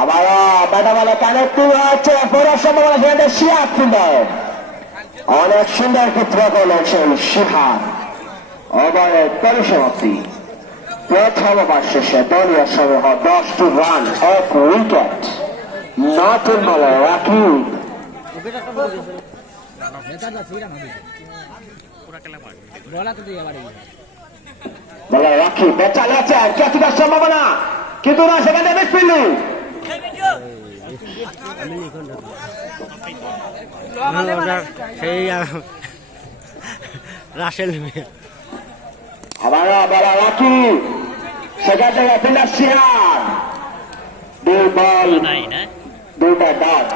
আবার ব্যাটা বলে কানেক্টিং হচ্ছে পুরো সম্ভাবনা সেখানে শিহাব সুন্দর অনেক সুন্দর ক্ষেত্র করলেন সেই শিহাব ওভারের পরিসমাপ্তি প্রথম ওভার শেষে দলীয় সমূহ 10টি রান 1 উইকেট নতুন বলে রাকিব বলে রাকিব চালিয়েছেন কিছুটা সম্ভাবনা কিন্তু না সেখানে বেশ ফিল্ডিং রাসেল আবার বলা রাকিব সেখান থেকে ফিল্ডার শিহাব দুই বল দুইটা ডট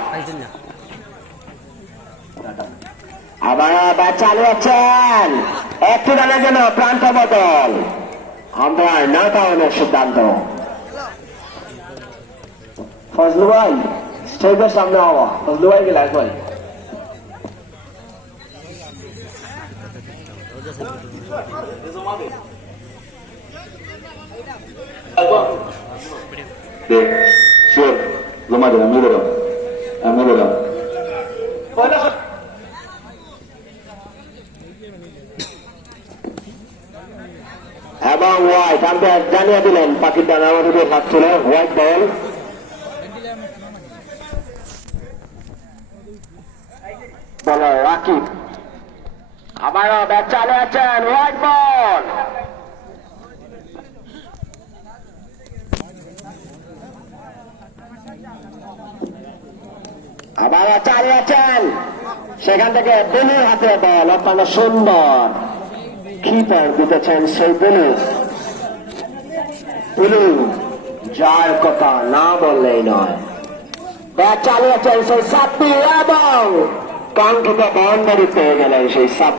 আবার ব্যাট চালিয়েছেন একটু রানের জন্য প্রান্ত বদল আমরা না কারণের সিদ্ধান্ত ফজলু ভাই স্টেজের সামনে হওয়া ফজলু ভাই গেলে একবার Sure, lo madera, madera, madera. এবং হোয়াইট আম্পায়ার জানিয়ে দিলেন পাখির ডানা আমাদের হাত তুলে হোয়াইট বল বলে রাকিব আবারও ব্যাট চালিয়েছেন হোয়াইট বল আবারও চালিয়েছেন সেখান থেকে বেলুর হাতে বল অত্যন্ত সুন্দর কিপার দিতেছেন সেই বেলু যার কথা না বললেই নয় ব্যাট চালিয়েছেন সেই সাপ্পি এবং কাঙ্ক্ষিত বাউন্ডারি পেয়ে গেলেন সেই সাপ